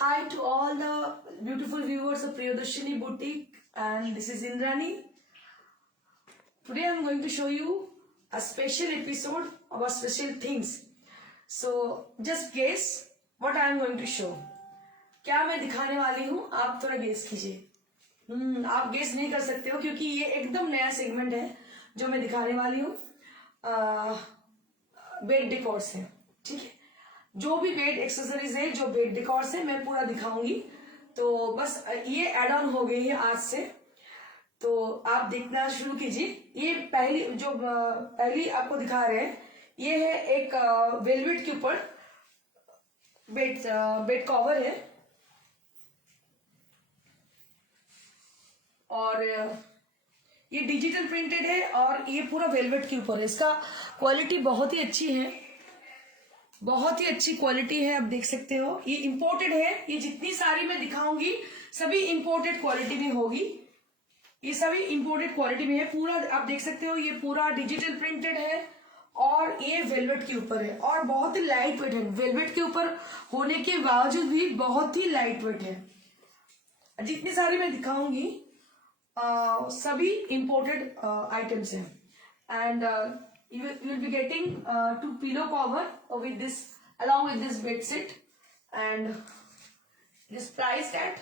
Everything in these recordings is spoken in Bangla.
Hi to all the beautiful viewers of Priyadarshini Boutique, and this is Indrani. Today I am going to show you a special episode about special things. So just guess what I am going to show. क्या मैं दिखाने वाली हूँ, आप थोड़ा गेस कीजिए। आप गेस नहीं कर सकते हो क्योंकि ये एकदम नया सेगमेंट है जो मैं दिखाने वाली हूँ। बेड डेकोर से, ठीक है, जो भी बेड एक्सेसरीज है, जो बेड डेकोर से मैं पूरा दिखाऊंगी। तो बस ये एड ऑन हो गई है आज से, तो आप देखना शुरू कीजिए। ये पहली आपको दिखा रहे हैं, ये है एक वेलवेट के ऊपर बेड कवर है, और ये डिजिटल प्रिंटेड है और ये पूरा वेलवेट के ऊपर है। इसका क्वालिटी बहुत ही अच्छी है, बहुत ही अच्छी क्वालिटी है, आप देख सकते हो। ये इंपोर्टेड है, ये जितनी सारी मैं दिखाऊंगी सभी इंपोर्टेड क्वालिटी में होगी, ये सभी इंपोर्टेड क्वालिटी में है। पूरा आप देख सकते हो, ये पूरा डिजिटल प्रिंटेड है और ये वेलवेट के ऊपर है और बहुत ही लाइट वेट है। वेलवेट के ऊपर होने के बावजूद भी बहुत ही लाइट वेट है। जितनी सारी मैं दिखाऊंगी सभी इंपोर्टेड आइटम्स हैं। And you will be getting two pillow cover with this, along with this bed sheet, and it is priced at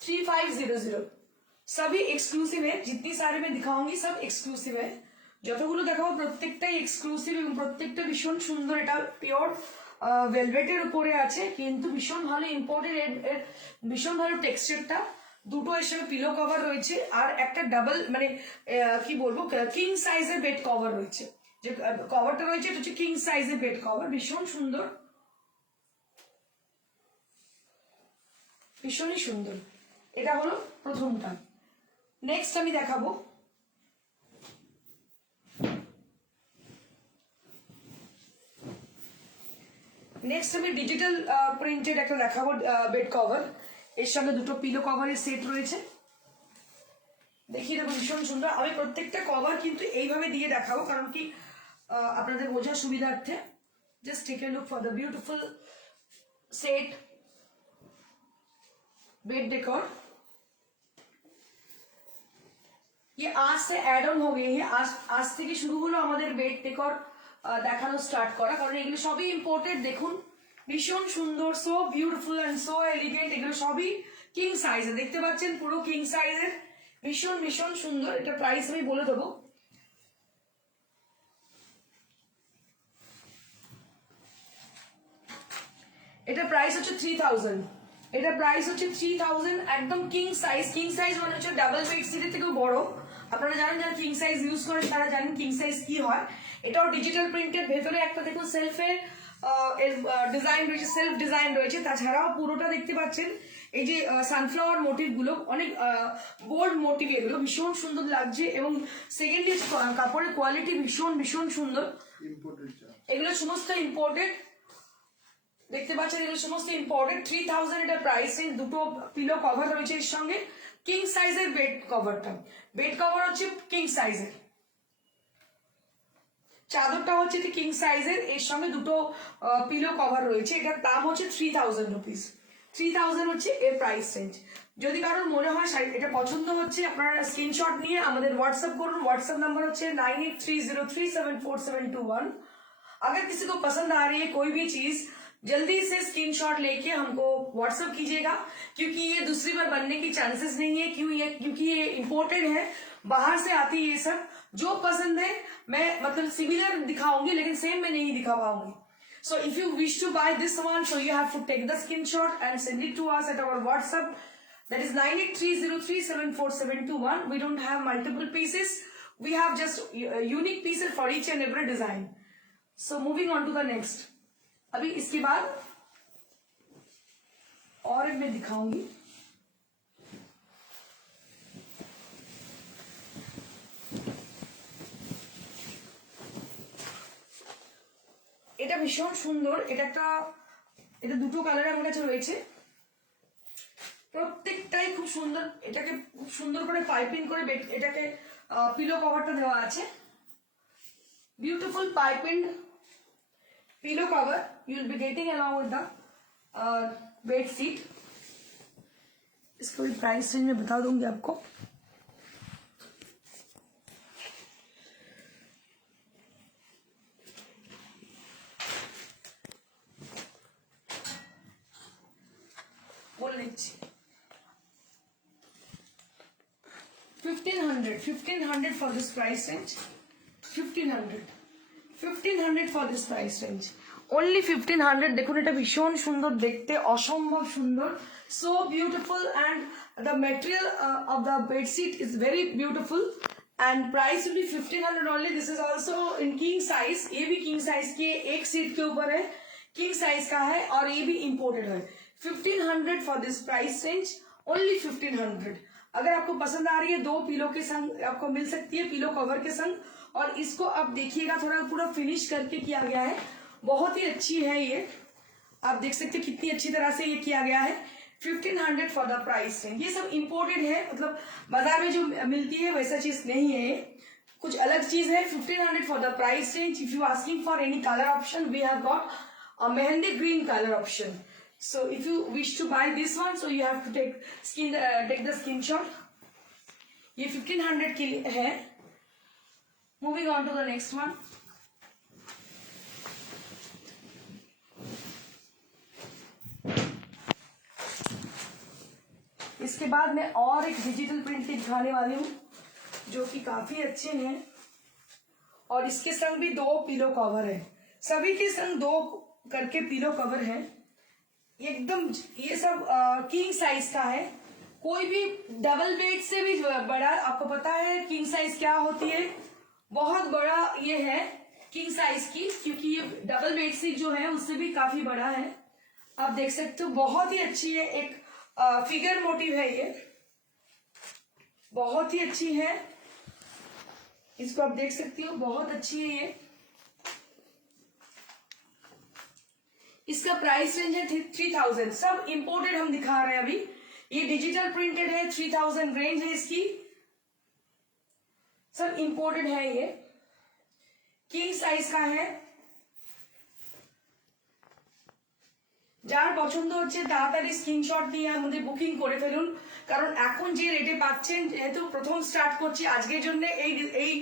3500। सभी एक्सक्लूसिव है, जितनी सारी मैं दिखाऊंगी सब एक्सक्लूसिव है। যতগুলো দেখাবো প্রত্যেকটাই এক্সক্লুসিভ এবং প্রত্যেকটা ভীষণ সুন্দর। এটা পিওর ভেলভেটের উপরে আছে, কিন্তু ভীষণ ভালো ইম্পোর্টেড, ভীষণ ভালো টেক্সচারটা। দুটো এর সঙ্গে পিলো কভার রয়েছে আর একটা ডাবল মানে কি বলবো কিং সাইজের বেড কভার রয়েছে। যে কভারটা রয়েছে এটা হচ্ছে কিং সাইজের বেড কভার, ভীষণ সুন্দর, ভীষণই সুন্দর। এটা হলো প্রথমটা। নেক্সট আমি দেখাবো আমি ডিজিটাল প্রিন্টেড একটা দেখাবো বেড কভার। এর সঙ্গে দুটো পিলো কভারের সেট রয়েছে, দেখিয়ে দেবো, ভীষণ সুন্দর। আমি প্রত্যেকটা কভার কিন্তু এইভাবে দিয়ে দেখাবো, কারণ কি আপনাদের বোঝার সুবিধার্থে। Just take a look for the beautiful set bed decor. ये आज से एड ऑन हो गई है, आज থেকে শুরু হলো আমাদের বেড ডেকর দেখানো স্টার্ট করা, কারণ এগুলো সবই ইম্পোর্টেড। দেখুন ভীষণ সুন্দর, so beautiful and so elegant. এগুলো সবই কিং সাইজের, দেখতে পাচ্ছেন পুরো কিং সাইজের, ভীষণ ভীষণ সুন্দর। এটা প্রাইস আমি বলে দেবো। এটা প্রাইস হচ্ছে 3000। এটা প্রাইস হচ্ছে 3000, একদম কিং সাইজ। কিং সাইজ মানে হচ্ছে ডাবল বেড সিটের থেকেও বড়। আপনারা জানেন যারা কিং সাইজ ইউজ করেন তারা জানেন কিং সাইজ কি হয়। এটাও ডিজিটাল প্রিন্টেড, ভেতরে একটা দেখুন সেলফের ডিজাইন রয়েছে, সেলফ ডিজাইন রয়েছে। তাছাড়াও পুরোটা দেখতে পাচ্ছেন এই যে সানফ্লাওয়ার মোটিভ গুলো, অনেক বোল্ড মোটিভ, এগুলো ভীষণ সুন্দর লাগছে। এবং সেকেন্ডলি কাপড়ের কোয়ালিটি ভীষণ ভীষণ সুন্দর। এগুলো সমস্ত ইম্পোর্টেড, দেখতে পাচ্ছেন এগুলো সমস্ত ইম্পোর্টেড। 3000 এটা প্রাইস। দুটো পিলো কভার রয়েছে এর সঙ্গে, কিং সাইজের বেড কভারটা। বেড কভার হচ্ছে কিং সাইজের, চাদরটা হচ্ছে কিং সাইজের, এর সঙ্গে দুটো পিলো কভার রয়েছে। এটার দাম হচ্ছে 3000 রুপিস। 3000 হচ্ছে এর প্রাইস রেঞ্জ। যদি কারোর মনে হয় এটা পছন্দ হচ্ছে, আপনারা স্ক্রিনশট নিয়ে আমাদের হোয়াটসঅ্যাপ করুন। হোয়াটসঅ্যাপ নাম্বার হচ্ছে 9830374721। अगर किसी को पसंद आ रही है कोई भी चीज, जल्दी से स्क्रीनशॉट लेके हमको व्हाट्सएप कीजिएगा, क्योंकि ये दूसरी बार बनने की चांसेस नहीं है। क्योंकि ये इम्पोर्टेड है, बाहर से आती है ये सब। जो पसंद है मैं मतलब सिमिलर दिखाऊंगी, लेकिन सेम मैं नहीं दिखा पाऊंगी। So if you wish to buy this one, so you have to take the screenshot and send it to us at our WhatsApp. That is 9830374721. We don't have multiple pieces. We have just unique pieces for each and every design. So moving on to the next. अभी इसके बाद और एक मैं दिखाऊंगी। এটা ভীষণ সুন্দর। এটা দুটো কালার আমার কাছে রয়েছে, প্রত্যেকটাই খুব সুন্দর। এটাকে খুব সুন্দর করে পাইপিং করে এটাকে পিলো কভারটা দেওয়া আছে। Beautiful piping pillow cover you will be getting along with the bed sheet. इसको भी प्राइस रेंज में बता दूंगी आपको। बोल लीजिए 1500 for this price range, 1500 for this price range, only 1500। দেখুন এটা ভীষণ সুন্দর দেখতে, অসম্ভব সুন্দর, so beautiful, and the material of the bed sheet is very beautiful and price will be 1500 only। this is also in king size, ये भी king size के एक सीट के ऊपर है, king size का है और ये भी imported है। 1500 for this price range, only 1500। अगर आपको पसंद आ रही है, 2 पिलो के संग आपको मिल सकती है, पिलो कवर के संग। और इसको आप देखिएगा थोड़ा पूरा फिनिश करके किया गया है, बहुत ही अच्छी है ये, आप देख सकते हैं कितनी अच्छी तरह से ये किया गया है। 1500 फॉर द प्राइस रेंज। ये सब इंपोर्टेड है, मतलब बाजार में जो मिलती है वैसा चीज नहीं है, कुछ अलग चीज है। 1500 for the price range. If you asking for any colour option, we have got a mehendi green color option, so if you wish to buy this one, so you have to take the screenshot। ये 1500 की है। moving on to the next one। इसके बाद मैं और एक डिजिटल प्रिंट के दिखाने वाली हूँ जो कि काफी अच्छे हैं, और इसके संग भी 2 पिलो कवर है, सभी के संग 2 करके पिलो कवर है एकदम। ये सब किंग साइज का है, कोई भी डबल बेड से भी बड़ा, आपको पता है किंग साइज क्या होती है, बहुत बड़ा ये है किंग साइज की, क्योंकि ये डबल बेड शीट जो है उससे भी काफी बड़ा है। आप देख सकते हो बहुत ही अच्छी है, एक फिगर मोटिव है, ये बहुत ही अच्छी है, इसको आप देख सकती हो, बहुत अच्छी है ये। इसका प्राइस रेंज है 3000। सब इंपोर्टेड हम दिखा रहे हैं अभी, ये डिजिटल प्रिंटेड है, 3000 रेंज है इसकी, सब इंपोर्टेड है, ये किंग साइज का है। যার পছন্দ হচ্ছে তাড়াতাড়ি স্ক্রিনশট দিয়ে আমাদের বুকিং করে ফেলুন, কারণ এখন যে রেটে পাচ্ছেন, যেহেতু প্রথম স্টার্ট করছি আজকের জন্য এই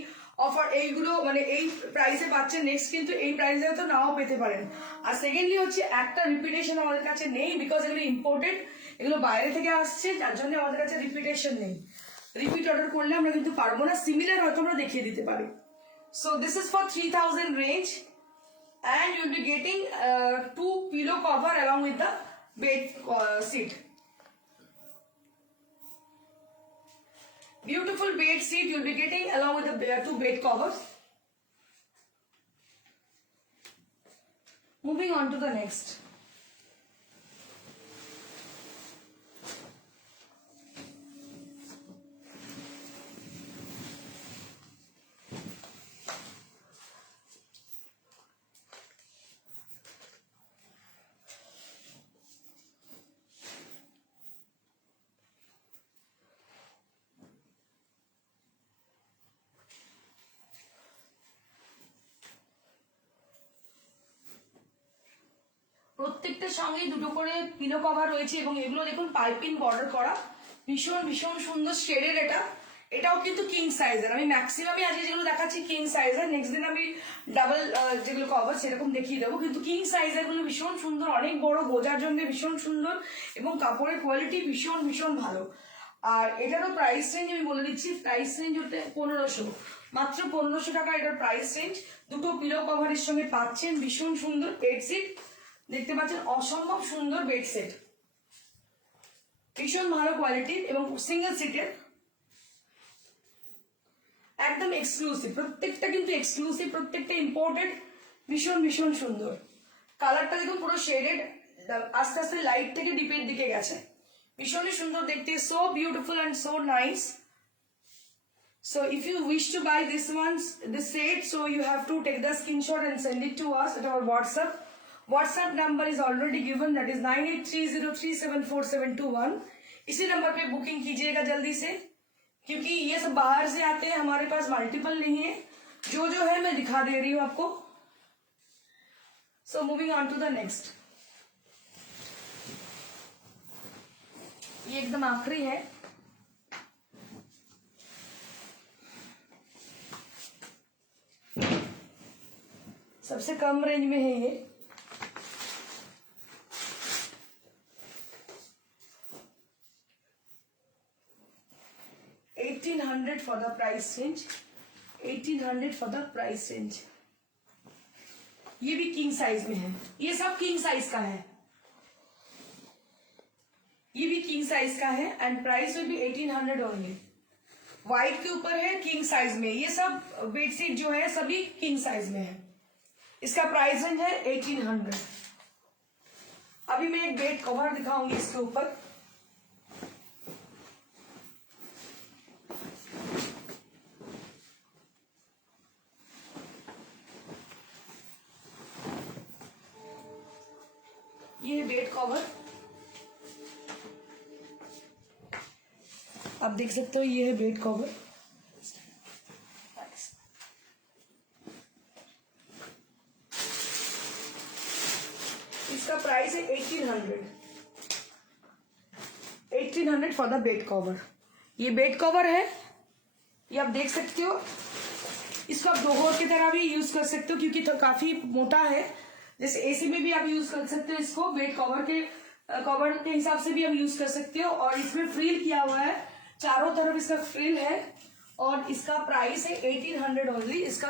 অফার, এইগুলো মানে এই প্রাইসে পাচ্ছেন, নেক্সট কিন্তু এই প্রাইসে তো নাও পেতে পারেন। আর সেকেন্ডলি হচ্ছে একটা রিপিটেশন আমাদের কাছে নেই, বিকজ এগুলো ইম্পোর্টেড, এগুলো বাইরে থেকে আসছে, যার জন্য আমাদের কাছে রিপিটেশন নেই। রিপিট অর্ডার করলে আমরা কিন্তু পারবো না, সিমিলার হয়তো আমরা দেখিয়ে দিতে পারি। So this is for 3000 range, and you'll be getting 2 pillow cover along with the bed sheet. Beautiful bed sheet you'll be getting along with the 2 bed covers. Moving on to the next। প্রত্যেকটা সঙ্গেই 2টো করে পিলো কভার রয়েছে, এবং এগুলো দেখুন পাইপিং বর্ডার করা, ভীষণ ভীষণ সুন্দর শেডের। এটাও কিন্তু কিং সাইজের। আমি ম্যাক্সিমামই আজকে যেগুলো দেখাচ্ছি কিং সাইজের, নেক্সট দিন আমি ডাবল যেগুলো কভার সেরকম দেখিয়ে দেবো, কিন্তু কিং সাইজের গুলো ভীষণ সুন্দর, অনেক বড়, বোঝার জন্য ভীষণ সুন্দর, এবং কাপড়ের কোয়ালিটি ভীষণ ভীষণ ভালো। আর এটারও প্রাইস রেঞ্জ আমি বলে দিচ্ছি, প্রাইস রেঞ্জ হতে 1500, মাত্র 1500 টাকা এটার প্রাইস রেঞ্জ। 2টো পিলো কভারের সঙ্গে পাচ্ছেন ভীষণ সুন্দর বেডশিট, দেখতে পাচ্ছেন অসম্ভব সুন্দর বেড সেট, ভীষণ ভালো কোয়ালিটির এবং সিঙ্গেল সিটের, একদম এক্সক্লুসিভ। প্রত্যেকটা কিন্তু এক্সক্লুসিভ, প্রত্যেকটা ইম্পোর্টেড, ভীষণ ভীষণ সুন্দর। কালারটা দেখুন পুরো শেডেড, আস্তে আস্তে লাইট থেকে ডিপের দিকে গেছে, ভীষণই সুন্দর দেখতে, so beautiful and so nice. So if you wish to buy this set, so you have to take the screenshot and send it to us at our WhatsApp number is already given, that is 9830374721। इसी नंबर पे बुकिंग कीजिएगा जल्दी से, क्योंकि ये सब बाहर से आते हैं, हमारे पास मल्टीपल नहीं है, जो है मैं दिखा दे रही हूँ आपको। So moving on to the next. ये एकदम आखिरी है। सबसे कम रेंज में है ये। $1800 for the price range, 1800 for the price range. ये भी किंग साइज में है, ये सब किंग साइज का है, ये भी किंग साइज का है and price will be 1800 only. White के ऊपर है किंग साइज में, ये सब बेडशीट जो है सभी किंग साइज में है। इसका प्राइस रेंज है 1800। अभी मैं एक बेड कवर दिखाऊंगी इसके ऊपर। ये बेड कवर आप देख सकते हो, ये है बेड कवर। इसका प्राइस है 1800 फॉर द बेड कवर। ये बेड कवर है, ये आप देख सकते हो। इसको आप दोहर की तरह भी यूज कर सकते हो क्योंकि तो काफी मोटा है। जैसे एसी में भी आप यूज कर सकते हो इसको, बेड कवर के हिसाब से भी आप यूज कर सकते हो। और इसमें फ्रिल किया हुआ है, चारों तरफ इसका फ्रिल है और इसका प्राइस है 1800 ओनली। इसका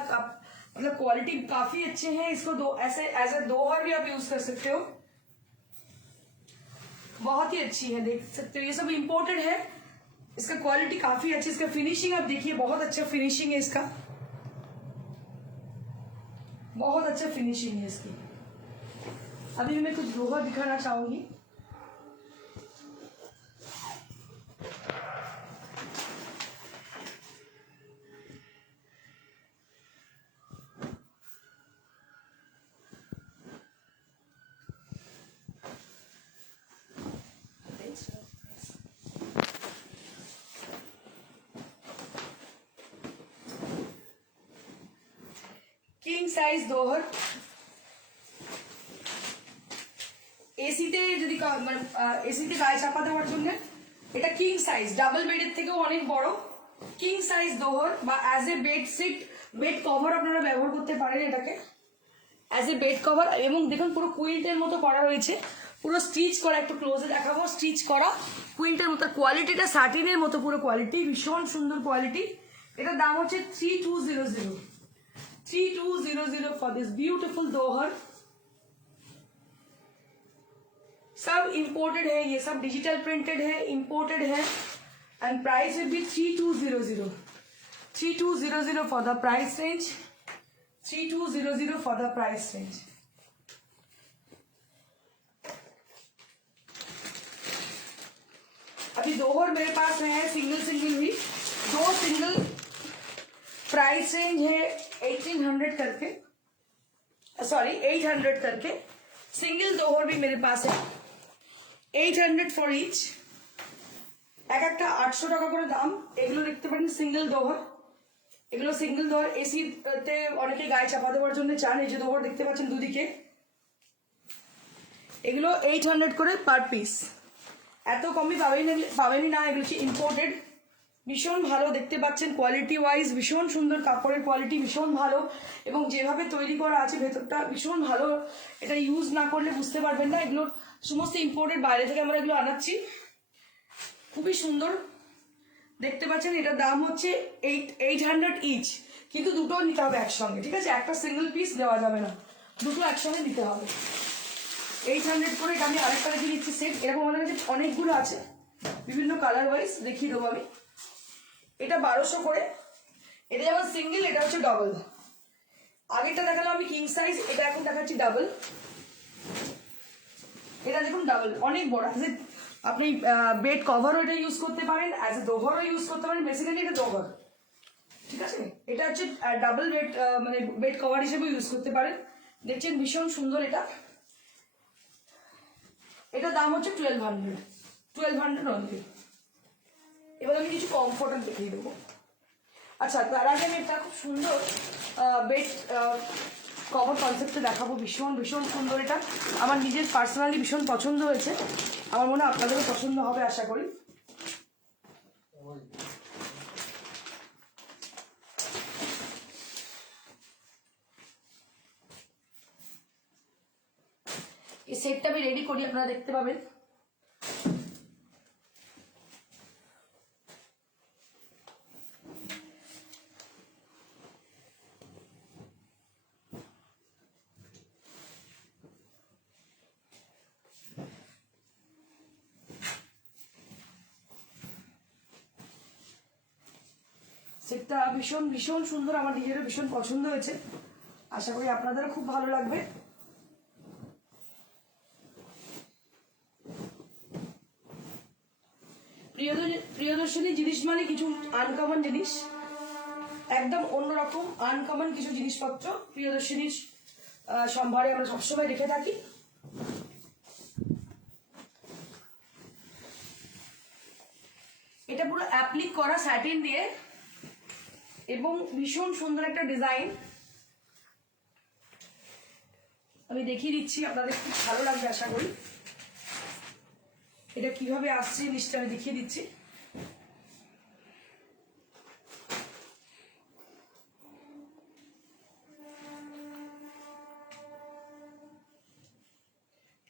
मतलब क्वालिटी काफी अच्छे हैं। इसको दो ऐसे एज ए दोहर भी आप यूज कर सकते हो, बहुत ही अच्छी है, देख सकते हो। ये सब इंपोर्टेड है, इसका क्वालिटी काफी अच्छी। इसका फिनिशिंग आप देखिए, बहुत अच्छा फिनिशिंग है इसका, बहुत अच्छा फिनिशिंग है इसकी। अभी मैं कुछ दोहर दिखाना चाहूंगी। কিং সাইজ দোহর এসিতে যদি এসিতে গায়ে চাপা দেওয়ার জন্য এটা কিং সাইজ, ডাবল বেডের থেকেও অনেক বড় কিং সাইজ দোহর বা as a bedsheet bed cover আপনারা ব্যবহার করতে পারেন এটাকে অ্যাজ এ বেড কভার। এবং দেখুন পুরো কুইল্টের মতো করা রয়েছে, পুরো স্টিচ করা, একটু ক্লোজে দেখাবো, স্টিচ করা কুইল্টের মতো। কোয়ালিটিটা সাটিনের মতো পুরো কোয়ালিটি, ভীষণ সুন্দর কোয়ালিটি। এটার দাম হচ্ছে 3200 for this beautiful दोहर। सब इंपोर्टेड है, ये सब डिजिटल प्रिंटेड है, इंपोर्टेड है and price will be 3200 for the price range, 3200 for the price range. अभी दोहर मेरे पास है सिंगल भी, दो सिंगल। प्राइस रेंज है 1800 करके, सॉरी 800 करके। सिंगल दोहर भी मेरे पास है 800 फॉर इच। एक একটা 800 টাকা করে দাম। এগুলো দেখতে পারেন সিঙ্গেল দোহর, এগুলো সিঙ্গেল দোহর। এসিতে অনেকে গায়ে চাপা দেওয়ার জন্য চান। এই যে দোহর দেখতে পাচ্ছেন দুদিকে, এগুলো 800 করে পার পিস। এত কমই পাবেনি না, এগুলো হচ্ছে ইম্পোর্টেড। ভীষণ ভালো দেখতে পাচ্ছেন, কোয়ালিটি ওয়াইজ ভীষণ সুন্দর, কাপড়ের কোয়ালিটি ভীষণ ভালো এবং যেভাবে তৈরি করা আছে ভেতরটা ভীষণ ভালো। এটা ইউজ না করলে বুঝতে পারবেন না। এগুলো সমস্ত ইম্পোর্টেড, বাইরে থেকে আমরা এগুলো আনাচ্ছি। খুবই সুন্দর দেখতে পাচ্ছেন। এটার দাম হচ্ছে 800 ইচ, কিন্তু দুটো নিতে হবে একসঙ্গে, ঠিক আছে? একটা সিঙ্গেল পিস দেওয়া যাবে না, দুটো একসঙ্গে নিতে হবে। 800 করে। এটা আমি আরেকটা রেখে দিচ্ছি সেট, এরকম আমাদের কাছে অনেকগুলো আছে বিভিন্ন কালার ওয়াইজ, দেখিয়ে দেবো আমি। এটা 1200 করে। এটা যেমন সিঙ্গেল, এটা হচ্ছে ডবল। আগেরটা দেখালাম আমি কিং সাইজ, এটা এখন দেখাচ্ছি ডাবল। এটা দেখুন ডাবল, অনেক বড়। আপনি বেড কভারও এটা ইউজ করতে পারেন, অ্যাজ এ দোহরও ইউজ করতে পারেন। বেসিক্যালি এটা দোহর, ঠিক আছে? এটা হচ্ছে ডাবল বেড, মানে বেড কভার হিসেবে ইউজ করতে পারেন। দেখছেন ভীষণ সুন্দর এটা। এটার দাম হচ্ছে 1200 অনলি। এবার আমি কিছু কমফোর্টার দেখিয়ে দেবো। আচ্ছা, তার আগে আমি একটা খুব সুন্দর বেড কভার কনসেপ্টে দেখাবো। ভীষণ সুন্দর, এটা আমার নিজের পার্সোনালি ভীষণ পছন্দ হয়েছে। আমার মনে হয় আপনাদেরও পছন্দ হবে আশা করি। এই সেটটা আমি রেডি করি, আপনারা দেখতে পাবেন। সেটটা ভীষণ ভীষণ সুন্দর, আমার নিজেরও ভীষণ পছন্দ হয়েছে, আশা করি আপনাদেরও খুব ভালো লাগবে। প্রিয়দর্শনী জিনিস মানে কিছু আনকমন জিনিস, একদম অন্যরকম আনকমন কিছু জিনিসপত্র প্রিয়দর্শনীর সম্ভারে আমরা সবসময় রেখে থাকি। এটা পুরো অ্যাপ্লিক করা স্যাটিন দিয়ে এবং ভীষণ সুন্দর একটা ডিজাইন, আমি দেখিয়ে দিচ্ছি, আপনাদের খুব ভালো লাগবে আশা করি। এটা কিভাবে আসছে জিনিসটা আমি দেখিয়ে দিচ্ছি।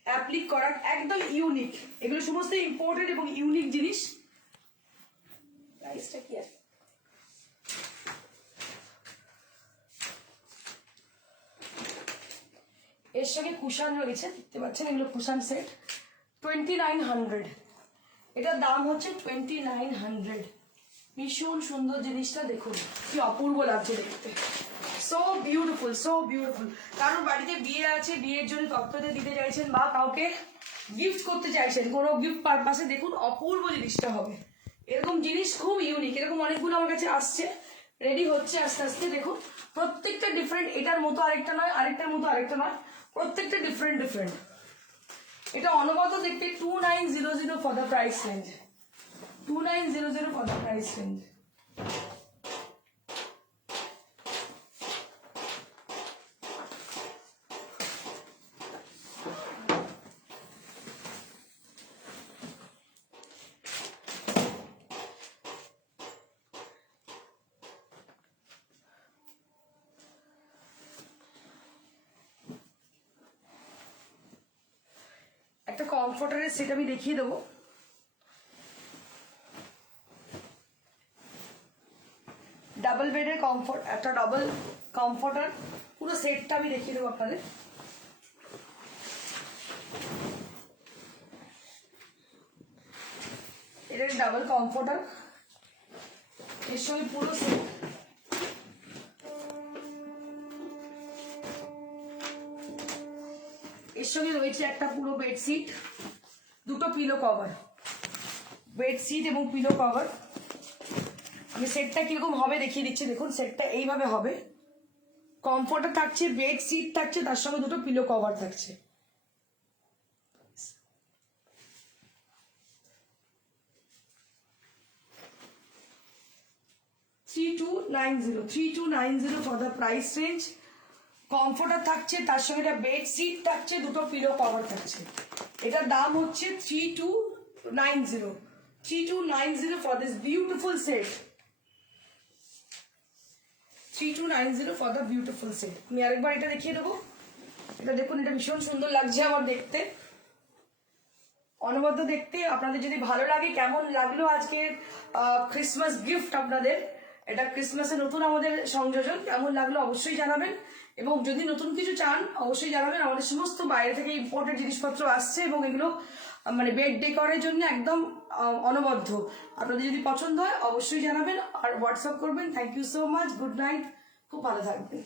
অ্যাপ্লিক করা একদম ইউনিক, এগুলো সমস্ত ইম্পোর্টেড এবং ইউনিক জিনিস। প্রাইসটা কি আছে? এর সঙ্গে কুশান রয়েছে, দেখতে পাচ্ছেন, এগুলো কুশান সেট 2900, এটার দাম হচ্ছে 2900। ভীষণ সুন্দর জিনিসটা, দেখুন কি অপূর্ব লাগছে দেখতে, সো বিউটিফুল, সো বিউটিফুল। কারোর বাড়িতে বিয়ে আছে, বিয়ের জন্য তত্ত্বতে দিতে চাইছেন বা কাউকে গিফট করতে চাইছেন কোনো গিফট পারপাসে, দেখুন অপূর্ব জিনিসটা হবে। এরকম জিনিস খুব ইউনিক, এরকম অনেকগুলো আমার কাছে আসছে, রেডি হচ্ছে আস্তে আস্তে। দেখুন প্রত্যেকটা ডিফারেন্ট, এটার মতো আরেকটা নয়, আরেকটার মতো আরেকটা নয়, প্রত্যেকটা ডিফারেন্ট ডিফারেন্ট। এটা অনবত দেখতে 2900 for the price range, 2900 for the price range. একটা কমফোর্টারের সেট আমি দেখিয়ে দেবো, ডাবল বেডের কমফোর্ট, একটা ডাবল কমফোর্টার, পুরো সেটটা আমি দেখিয়ে দেবো আপনাদের। এটা ডাবল কমফোর্টার, এর সঙ্গে পুরো সেট, এর সঙ্গে রয়েছে একটা পুরো বেডশিট, দুটো পিলো কভার, বেডশিট এবং পিলো কভার। আমি সেটটা কিরকম হবে দেখিয়ে দিচ্ছি, দেখুন সেটটা এইভাবে হবে, কমফোর্টার থাকছে, বেডশিট থাকছে, তার সঙ্গে দুটো পিলো কভার থাকছে। $3290 for the price range. Comforter থাকছে, তার সঙ্গে একটা বেডশিট থাকছে, দুটো পিলো কভার থাকছে। এটার দাম হচ্ছে 3290 for this beautiful set, 3290 for the beautiful set. আমি আরেকবার এটা দেখিয়ে দেবো, এটা দেখুন, এটা ভীষণ সুন্দর লাগছে আমার দেখতে, অনবদ্য দেখতে। আপনাদের যদি ভালো লাগে, কেমন লাগলো আজকের ক্রিসমাস গিফট আপনাদের, এটা ক্রিসমাসের নতুন আমাদের সংযোজন, কেমন লাগলো অবশ্যই জানাবেন। এবং যদি নতুন কিছু চান অবশ্যই জানাবেন, আমাদের সমস্ত বাইরে থেকে ইম্পোর্টেড জিনিসপত্র আসছে এবং এগুলো মানে বেড ডেকোরের জন্য একদম অনবদ্য। আপনাদের যদি পছন্দ হয় অবশ্যই জানাবেন আর হোয়াটসঅ্যাপ করবেন। Thank you so much, good night, খুব ভালো থাকবেন।